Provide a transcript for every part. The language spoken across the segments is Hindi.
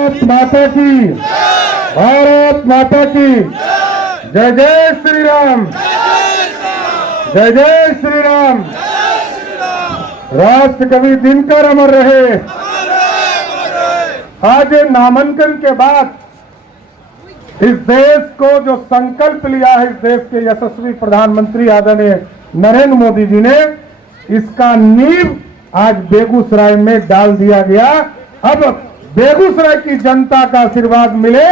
भारत माता की, भारत माता की जय जय श्री राम, जय जय श्री राम। राष्ट्र कवि दिनकर अमर रहे। आज नामांकन के बाद इस देश को जो संकल्प लिया है, इस देश के यशस्वी प्रधानमंत्री आदरणीय नरेंद्र मोदी जी ने, इसका नींव आज बेगूसराय में डाल दिया गया। अब बेगूसराय की जनता का आशीर्वाद मिले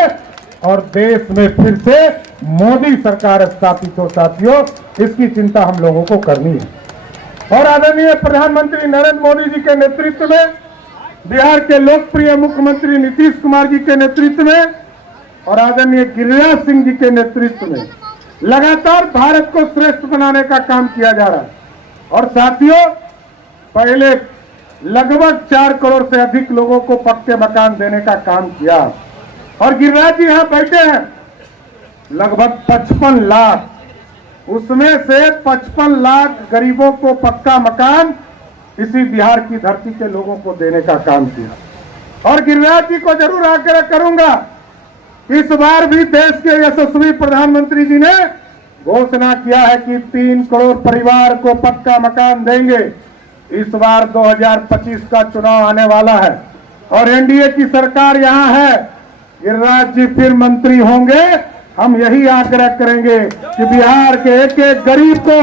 और देश में फिर से मोदी सरकार स्थापित हो। साथियों, इसकी चिंता हम लोगों को करनी है। और आदरणीय प्रधानमंत्री नरेंद्र मोदी जी के नेतृत्व में, बिहार के लोकप्रिय मुख्यमंत्री नीतीश कुमार जी के नेतृत्व में और आदरणीय गिरिराज सिंह जी के नेतृत्व में लगातार भारत को श्रेष्ठ बनाने का काम किया जा रहा है। और साथियों, पहले लगभग 4 करोड़ से अधिक लोगों को पक्के मकान देने का काम किया और गिरिराज जी यहां बैठे हैं, लगभग 55 लाख, उसमें से 55 लाख गरीबों को पक्का मकान इसी बिहार की धरती के लोगों को देने का काम किया। और गिरिराज जी को जरूर आग्रह करूंगा, इस बार भी देश के यशस्वी प्रधानमंत्री जी ने घोषणा किया है कि 3 करोड़ परिवार को पक्का मकान देंगे। इस बार 2025 का चुनाव आने वाला है और एनडीए की सरकार यहां है, गिरिराज जी फिर मंत्री होंगे। हम यही आग्रह करेंगे कि बिहार के एक एक गरीब को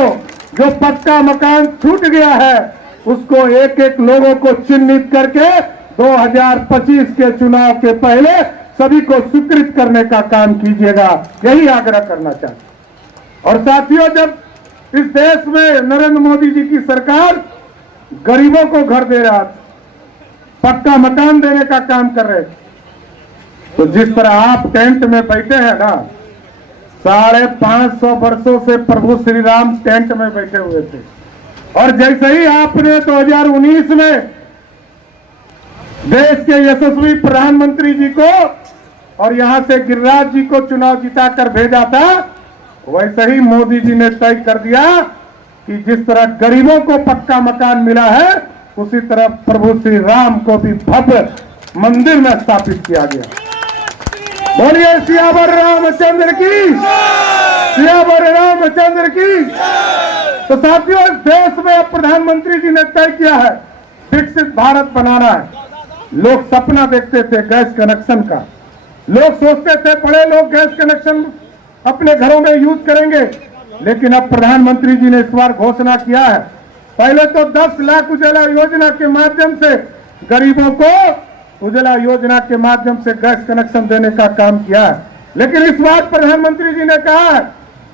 जो पक्का मकान छूट गया है, उसको एक एक लोगों को चिन्हित करके 2025 के चुनाव के पहले सभी को स्वीकृत करने का काम कीजिएगा, यही आग्रह करना चाहते। और साथियों, जब इस देश में नरेंद्र मोदी जी की सरकार गरीबों को घर दे रहा था, पक्का मकान देने का काम कर रहे थे, तो जिस तरह आप टेंट में बैठे हैं ना, 550 वर्षों से प्रभु श्री राम टेंट में बैठे हुए थे। और जैसे ही आपने 2019 में देश के यशस्वी प्रधानमंत्री जी को और यहां से गिरिराज जी को चुनाव जिताकर भेजा था, वैसे ही मोदी जी ने तय कर दिया कि जिस तरह गरीबों को पक्का मकान मिला है, उसी तरह प्रभु श्री राम को भी भव्य मंदिर में स्थापित किया गया। बोलिए सियावर रामचंद्र की, सियावर रामचंद्र की। तो साथियों, इस देश में अब प्रधानमंत्री जी ने तय किया है विकसित भारत बनाना है। लोग सपना देखते थे गैस कनेक्शन का, लोग सोचते थे बड़े लोग गैस कनेक्शन अपने घरों में यूज करेंगे, लेकिन अब प्रधानमंत्री जी ने इस बार घोषणा किया है, पहले तो 10 लाख उज्ज्वला योजना के माध्यम से गरीबों को उज्ज्वला योजना के माध्यम से गैस कनेक्शन देने का काम किया है। लेकिन इस बार प्रधानमंत्री जी ने कहा है,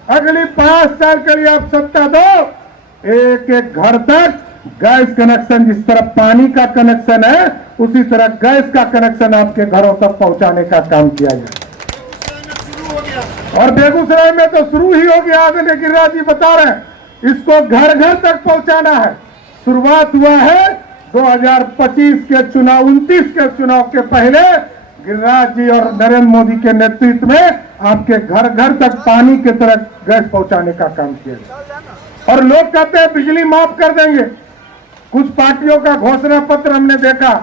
अगली 5 साल के लिए आप सत्ता दो, एक एक घर तक गैस कनेक्शन, जिस तरह पानी का कनेक्शन है उसी तरह गैस का कनेक्शन आपके घरों तक पहुंचाने का काम किया जाए। और बेगूसराय में तो शुरू ही हो गया, आदरणीय गिरिराज जी बता रहे हैं, इसको घर घर तक पहुंचाना है। शुरुआत हुआ है 2025 के चुनाव, 29 के चुनाव के पहले गिरिराज जी और नरेंद्र मोदी के नेतृत्व में आपके घर घर तक पानी की तरह गैस पहुंचाने का काम किया जाए। और लोग कहते हैं बिजली माफ कर देंगे। कुछ पार्टियों का घोषणा पत्र हमने देखा,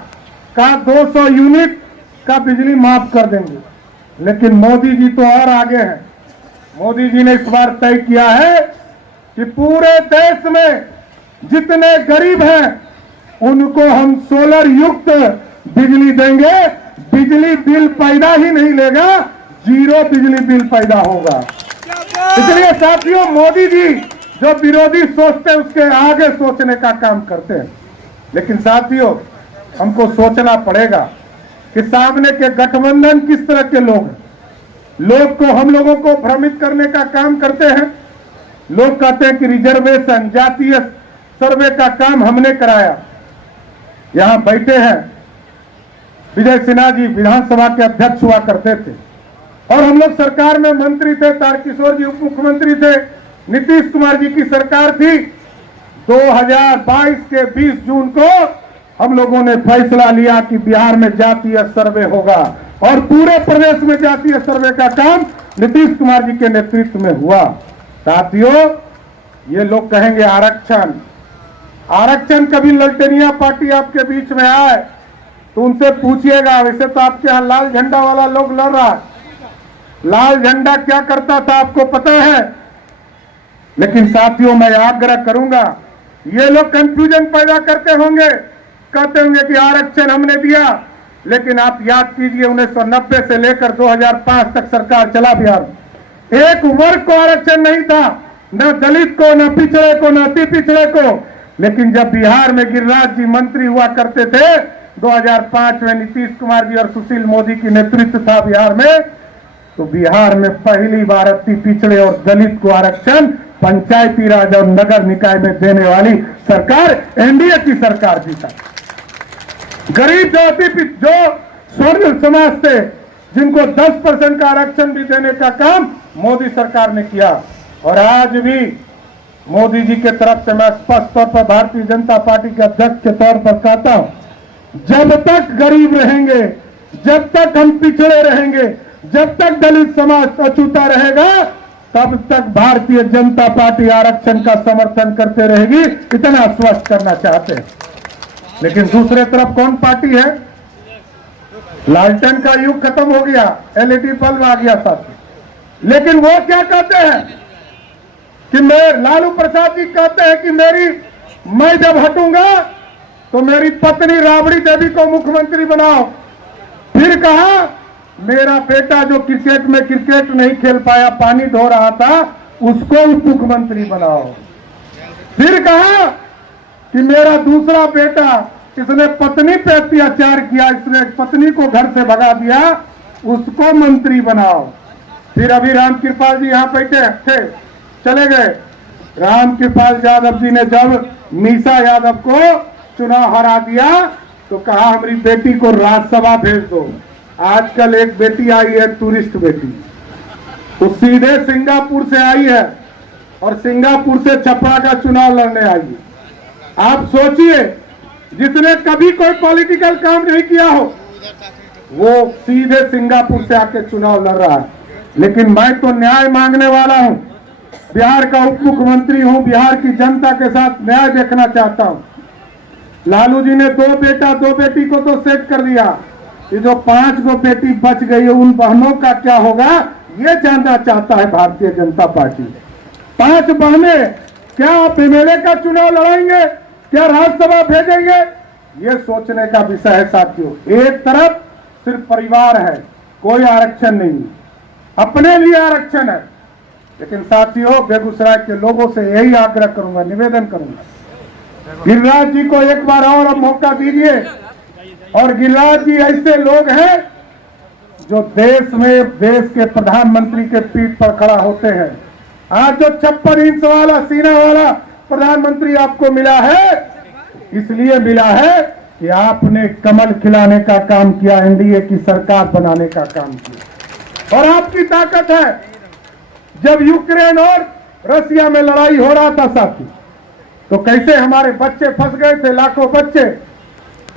कहा 200 यूनिट का बिजली माफ कर देंगे, लेकिन मोदी जी तो और आगे हैं। मोदी जी ने इस बार तय किया है कि पूरे देश में जितने गरीब हैं उनको हम सोलर युक्त बिजली देंगे, बिजली बिल पैदा ही नहीं लेगा, 0 बिजली बिल पैदा होगा। इसलिए साथियों, मोदी जी जो विरोधी सोचते हैं उसके आगे सोचने का काम करते हैं। लेकिन साथियों, हमको सोचना पड़ेगा कि सामने के गठबंधन किस तरह के लोग हैं। लोग को, हम लोगों को भ्रमित करने का काम करते हैं। लोग कहते हैं कि रिजर्वेशन, जातीय सर्वे का काम हमने कराया। यहां बैठे हैं विजय सिन्हा जी, विधानसभा के अध्यक्ष हुआ करते थे और हम लोग सरकार में मंत्री थे, तारकिशोर जी उप मुख्यमंत्री थे, नीतीश कुमार जी की सरकार थी। 2022 के 20 जून को हम लोगों ने फैसला लिया कि बिहार में जातीय सर्वे होगा और पूरे प्रदेश में जातीय सर्वे का काम नीतीश कुमार जी के नेतृत्व में हुआ। साथियों, ये लोग कहेंगे आरक्षण, आरक्षण कभी ललटेनिया पार्टी आपके बीच में आए तो उनसे पूछिएगा। वैसे तो आपके यहाँ लाल झंडा वाला लोग लड़ रहा है, लाल झंडा क्या करता था आपको पता है। लेकिन साथियों मैं आग्रह करूंगा, ये लोग कंफ्यूजन पैदा करते होंगे, कहते होंगे कि आरक्षण हमने दिया, लेकिन आप याद कीजिए 1990 से लेकर 2005 तक सरकार चला बिहार में, एक वर्ग को आरक्षण नहीं था, न दलित को, न पिछड़े को, न अति पिछड़े को। लेकिन जब बिहार में गिरिराज जी मंत्री हुआ करते थे 2005 में, नीतीश कुमार जी और सुशील मोदी की नेतृत्व था बिहार में, तो बिहार में पहली बार अति पिछड़े और दलित को आरक्षण पंचायती राज और नगर निकाय में देने वाली सरकार एनडीए की सरकार थी। गरीब जो स्वर्ण समाज थे, जिनको 10% का आरक्षण भी देने का काम मोदी सरकार ने किया। और आज भी मोदी जी के तरफ से मैं स्पष्ट तौर पर भारतीय जनता पार्टी के अध्यक्ष के तौर पर कहता हूं, जब तक गरीब रहेंगे, जब तक हम पिछड़े रहेंगे, जब तक दलित समाज अछूता रहेगा, तब तक भारतीय जनता पार्टी आरक्षण का समर्थन करते रहेगी, इतना स्पष्ट करना चाहते हैं। लेकिन दूसरे तरफ कौन पार्टी है? लालटेन का युग खत्म हो गया, एलईडी बल्ब आ गया साथी। लेकिन वो क्या कहते हैं कि लालू प्रसाद जी कहते हैं कि मैं जब हटूंगा तो मेरी पत्नी राबड़ी देवी को मुख्यमंत्री बनाओ। फिर कहा मेरा बेटा जो क्रिकेट में क्रिकेट नहीं खेल पाया, पानी धो रहा था, उसको मुख्यमंत्री बनाओ। फिर कहा कि मेरा दूसरा बेटा, इसने पत्नी पे अत्याचार किया, इसने पत्नी को घर से भगा दिया, उसको मंत्री बनाओ। फिर अभी रामकृपाल जी यहाँ बैठे थे, चले गए। रामकृपाल यादव जी ने जब मीसा यादव को चुनाव हरा दिया तो कहा हमारी बेटी को राज्यसभा भेज दो। आजकल एक बेटी आई है, टूरिस्ट बेटी, वो सीधे सिंगापुर से आई है और सिंगापुर से छपरा का चुनाव लड़ने आई है। आप सोचिए, जिसने कभी कोई पॉलिटिकल काम नहीं किया हो, वो सीधे सिंगापुर से आके चुनाव लड़ रहा है। लेकिन मैं तो न्याय मांगने वाला हूं, बिहार का उप मुख्यमंत्री हूं, बिहार की जनता के साथ न्याय देखना चाहता हूं। लालू जी ने 2 बेटा 2 बेटी को तो सेट कर दिया, ये जो 5 गो बेटी बच गई है, उन बहनों का क्या होगा, ये जानना चाहता है भारतीय जनता पार्टी। 5 बहनें क्या आप एमएलए का चुनाव लड़ाएंगे, क्या राज्यसभा भेजेंगे, ये सोचने का विषय है साथियों। एक तरफ सिर्फ परिवार है, कोई आरक्षण नहीं, अपने लिए आरक्षण है। लेकिन साथियों, बेगूसराय के लोगों से यही आग्रह करूंगा, निवेदन करूंगा, गिरिराज जी को एक बार और मौका दीजिए। और गिरिराज जी ऐसे लोग हैं जो देश में देश के प्रधानमंत्री के पीठ पर खड़ा होते हैं। आज जो 56 इंच वाला सीना वाला प्रधानमंत्री आपको मिला है, इसलिए मिला है कि आपने कमल खिलाने का काम किया, एनडीए की सरकार बनाने का काम किया। और आपकी ताकत है, जब यूक्रेन और रसिया में लड़ाई हो रहा था साथी, तो कैसे हमारे बच्चे फंस गए थे, लाखों बच्चे।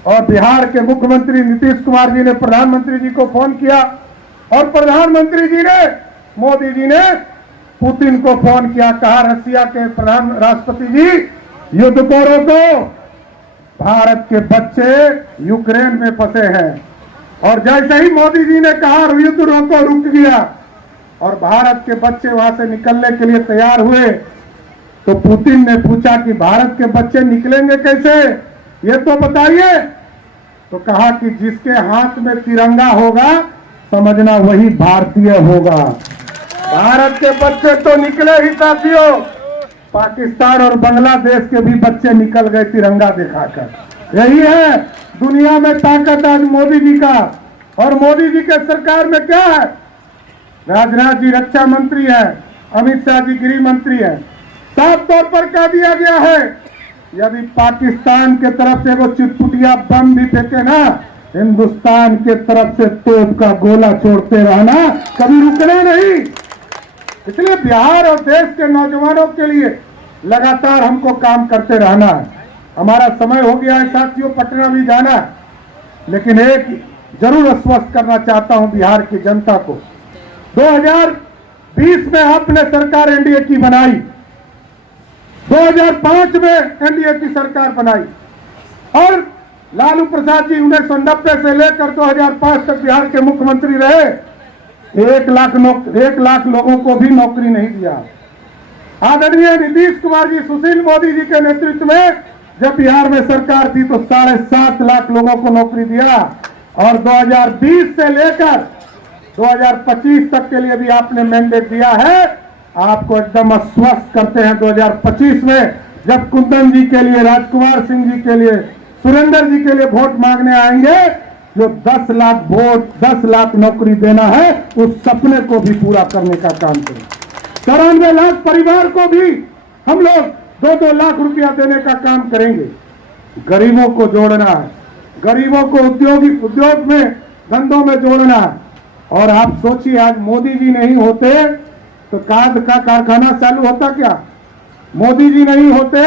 और बिहार के मुख्यमंत्री नीतीश कुमार जी ने प्रधानमंत्री जी को फोन किया और प्रधानमंत्री जी ने, मोदी जी ने पुतिन को फोन किया, कहा रसिया के राष्ट्रपति जी युद्ध को रोको, भारत के बच्चे यूक्रेन में फंसे हैं। और जैसे ही मोदी जी ने कहा युद्ध रोको, रुक गया और भारत के बच्चे वहां से निकलने के लिए तैयार हुए। तो पुतिन ने पूछा कि भारत के बच्चे निकलेंगे कैसे, ये तो बताइए। तो कहा कि जिसके हाथ में तिरंगा होगा समझना वही भारतीय होगा। भारत के बच्चे तो निकले ही साथियों, पाकिस्तान और बांग्लादेश के भी बच्चे निकल गए तिरंगा दिखाकर। यही है दुनिया में ताकत आज मोदी जी का। और मोदी जी के सरकार में क्या है, राजनाथ जी रक्षा मंत्री है, अमित शाह जी गृह मंत्री है। साफ तौर पर कह दिया गया है, यदि पाकिस्तान के तरफ से वो चिटपुटिया बम भी फेंके ना, हिंदुस्तान के तरफ से तोप का गोला छोड़ते रहना, कभी रुकना नहीं। इसलिए बिहार और देश के नौजवानों के लिए लगातार हमको काम करते रहना है। हमारा समय हो गया है साथियों, पटना भी जाना है। लेकिन एक जरूर स्पष्ट करना चाहता हूं बिहार की जनता को, 2020 में आपने सरकार एनडीए की बनाई, 2005 में एनडीए की सरकार बनाई और लालू प्रसाद जी 1990 से लेकर 2005 तक बिहार के मुख्यमंत्री रहे, 1 लाख लोगों को भी नौकरी नहीं दिया। आदरणीय नीतीश कुमार जी, सुशील मोदी जी के नेतृत्व में जब बिहार में सरकार थी तो 7.5 लाख लोगों को नौकरी दिया, और 2020 से लेकर 2025 तक के लिए भी आपने मैंडेट दिया है। आपको एकदम आश्वस्त करते हैं 2025 में जब कुंदन जी के लिए, राजकुमार सिंह जी के लिए, सुरेंद्र जी के लिए वोट मांगने आएंगे, जो 10 लाख वोट, 10 लाख नौकरी देना है, उस सपने को भी पूरा करने का काम करें। 94 लाख परिवार को भी हम लोग 2-2 लाख रुपया देने का काम करेंगे। गरीबों को जोड़ना है, गरीबों को उद्योग में, धंधों में जोड़ना है। और आप सोचिए, आज मोदी जी नहीं होते तो खाद का कारखाना चालू होता क्या? मोदी जी नहीं होते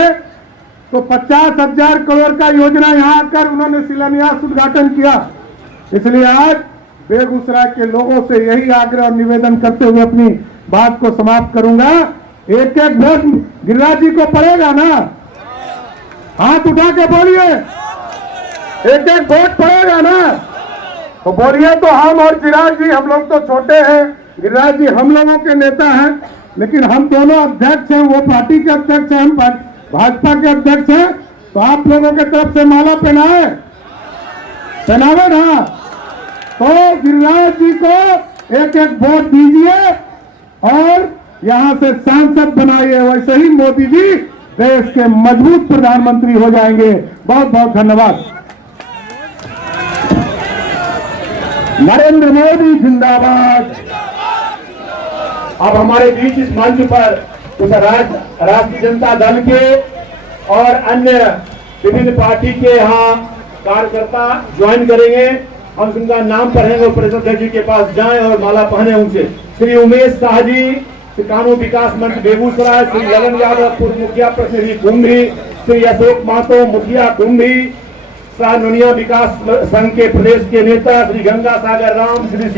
तो 50,000 करोड़ का योजना यहां आकर उन्होंने शिलान्यास उद्घाटन किया। इसलिए आज बेगूसराय के लोगों से यही आग्रह और निवेदन करते हुए अपनी बात को समाप्त करूंगा। एक वोट गिरिराज जी को पड़ेगा ना? हाथ उठा के बोलिए, एक वोट पड़ेगा ना? तो बोलिए। तो हम और गिरिराज जी, हम लोग तो छोटे हैं, गिरिराज जी हम लोगों के नेता हैं, लेकिन हम दोनों अध्यक्ष हैं, वो पार्टी के अध्यक्ष हैं, हम भाजपा के अध्यक्ष हैं। तो आप लोगों के तरफ से माला पहनावे ना? तो गिरिराज जी को एक वोट दीजिए और यहां से सांसद बनाइए। वैसे ही मोदी जी देश के मजबूत प्रधानमंत्री हो जाएंगे। बहुत बहुत धन्यवाद। नरेंद्र मोदी जिंदाबाद। अब हमारे बीच इस मंच पर कुछ राष्ट्रीय जनता दल के और अन्य विभिन्न पार्टी के यहाँ कार्यकर्ता ज्वाइन करेंगे। हम उनका नाम पढ़ेंगे और परिषद अध्यक्ष जी के पास जाएं और माला पहने उनसे। श्री उमेश शाह जी, श्री कानून विकास मंच बेगूसराय, श्री लगन यादव पूर्व मुखिया प्रतिनिधि कुंभी, श्री अशोक महतो मुखिया कुंभी, शाह नुनिया विकास संघ के प्रदेश के नेता श्री गंगा सागर राम, श्री